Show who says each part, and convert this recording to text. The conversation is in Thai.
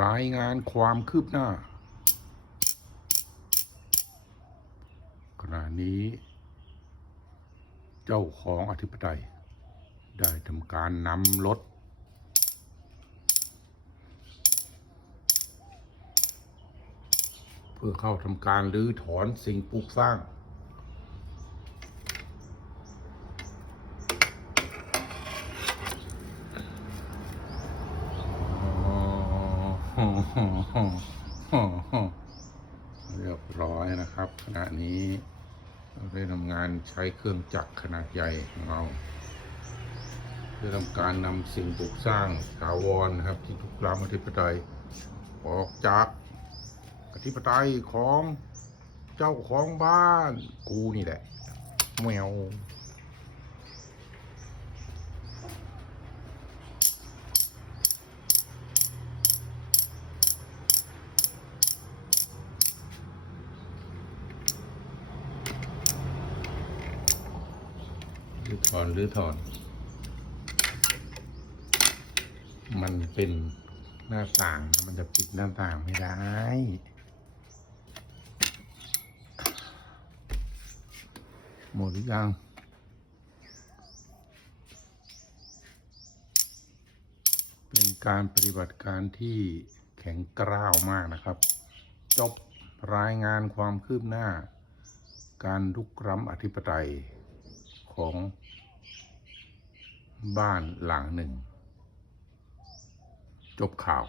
Speaker 1: รายงานความคืบหน้า ขณะนี้ เจ้าของอธิปไตย ได้ทำการนำรถเพื่อเข้าทำการรื้อถอนสิ่งปลูกสร้าง เรียบร้อยนะครับ ขณะนี้เราได้ทำงานใช้เครื่องจักรขนาดใหญ่ของเราเพื่อทำการนำสิ่งปลูกสร้างถาวรนะครับ ที่ทุกรามอธิปไตยออกจากอธิปไตยของเจ้าของบ้านกูนี่แหละแมว หรือถอนหรือถอน มันเป็นหน้าต่าง มันจะปิดหน้าต่างไม่ได้หมดหรือยังเป็นการปฏิบัติการที่แข็งกร้าวมากนะครับ จบรายงานความคืบหน้า การลุกล้ำอธิปไตย ของบ้านหลังหนึ่ง จบข่าว